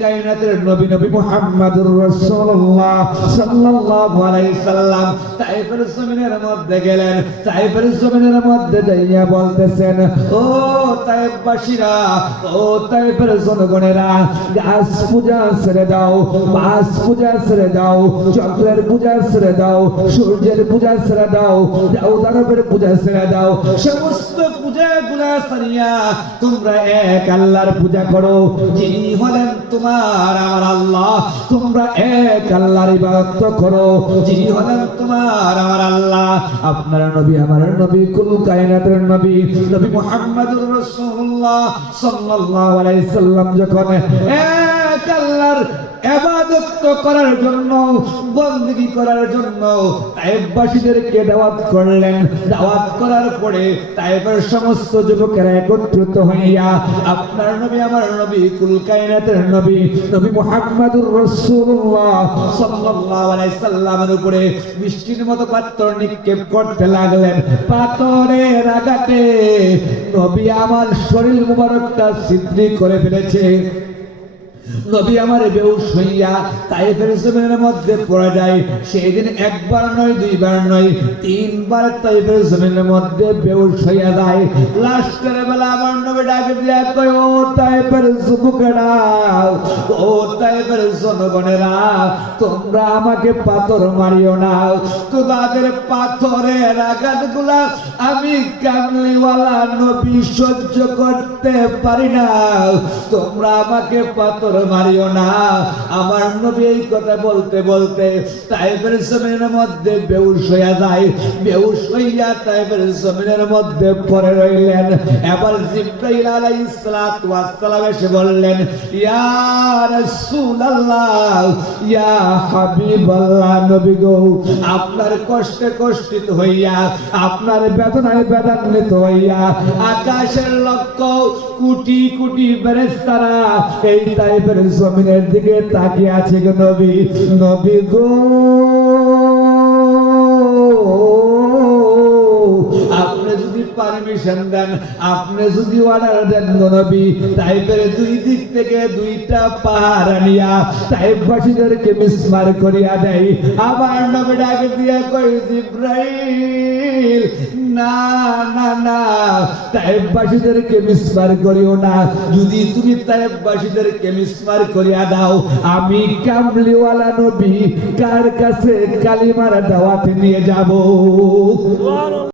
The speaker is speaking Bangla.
কায়নাতের নবী নবী মুহাম্মদুর রাসূলুল্লাহ সাল্লাল্লাহু আলাইহি সাল্লাম তায়েফের জমিনের মধ্যে গেলেন। তায়েফের জমিনের মধ্যে যাইয়া বলতেছেন, ও তায়েফবাসীরা, ও তায়েফের জনগণেরা, গাছ পূজা ছেড়ে দাও, বাস পূজা ছেড়ে দাও, চক্রের পূজা ছেড়ে দাও, সূর্যের পূজা ছেড়ে দাও, দাউদারবের পূজা ছেড়ে দাও, সমস্ত পূজাগুলা ছাড়িয়া তোমরা এক আল্লাহর পূজা করো, যিনি হলেন তোমার আমার আল্লাহ। তোমরা এক আল্লাহর ইবাদত করো, যিনি হলেন তোমার আমার আল্লাহ। আপনার নবী আমার নবী কুল কায়নাতের নবী নবী মুহাম্মদুর রাসূলুল্লাহ সাল্লাল্লাহু আলাইহি সাল্লাম যখন এক আল্লাহর ইবাদত করার জন্য, বندگی করার জন্য তায়েফবাসীদেরকে দাওয়াত করলেন। দাওয়াত করার পরে তায়েফের সমস্ত যুবকেরা একত্রিত হইয়া আপনার নবী আমার নবী কুল কায়নাতের নবী নবী মুহাম্মদুর রাসূলুল্লাহ সাল্লাল্লাহু আলাইহি সাল্লামের উপরে বৃষ্টির মতো পাথর নিক্ষেপ করতে লাগলেন। পাথরের আঘাতে নবী আমার শরীর মুবারকটা ছিদ্র করে ফেলেছে। নবী আমার বেহুশ হইয়া তায়েফের জমিনের মধ্যে পড়ে যায়। সেদিন একবার নয়, দুইবার নয়, তিনবার তায়েফের জমিনের মধ্যে বেহুশ হইয়া যায়। লাস্টের বেলা আমার নবী ডাক দিয়া কয়, ও তায়েফের যুবকেরা, ও তায়েফের জনগণেরা, তোমরা আমাকে পাথর মারিও না। তোমাদের পাথরের আঘাতগুলা আমি কামলিওয়ালা নবী সহ্য করতে পারি না। তোমরা আমাকে পাথর মারিও না। আমার নবী এই কথা বলতে বলতে তায়েফের জমিনের মধ্যে বেহুশ হইয়া যায়। বেহুশ হইয়া তায়েফের জমিনের মধ্যে পড়ে রইলেন। এবার জিবরাইল আলাইহিস সালাতু ওয়াস সালাম এসে বললেন, ইয়া রাসূলুল্লাহ, ইয়া হাবিবাল্লাহ, নবী গো, আপনার কষ্টে কষ্টিত হইয়া, আপনার বেদনায় বেদনান্বিত হইয়া আকাশের লক্ষ কোটি কোটি ফেরেশতারা এই তায়েফের জমিনের দিকে তাকিয়ে আছে গো নবী। নবী গো, আপনি যদি পারমিশন দেন, আপনি যদি অর্ডার দেন গো নবী, তায়েফের দুই দিক থেকে দুইটা পাহাড় আনিয়া তায়েফবাসীদেরকে মিসমার করিয়া দেয়। আবার নবী ডাকে দিয়া কই, জিবরাইল, না না না, তায়েফবাসীদেরকে মিসমার করিও না। যদি তুমি তায়েফবাসীদেরকে মিসমার করিয়া দাও, আমি কামলিওয়ালা নবী কার কাছে কালিমার দাওয়াত নিয়ে যাব?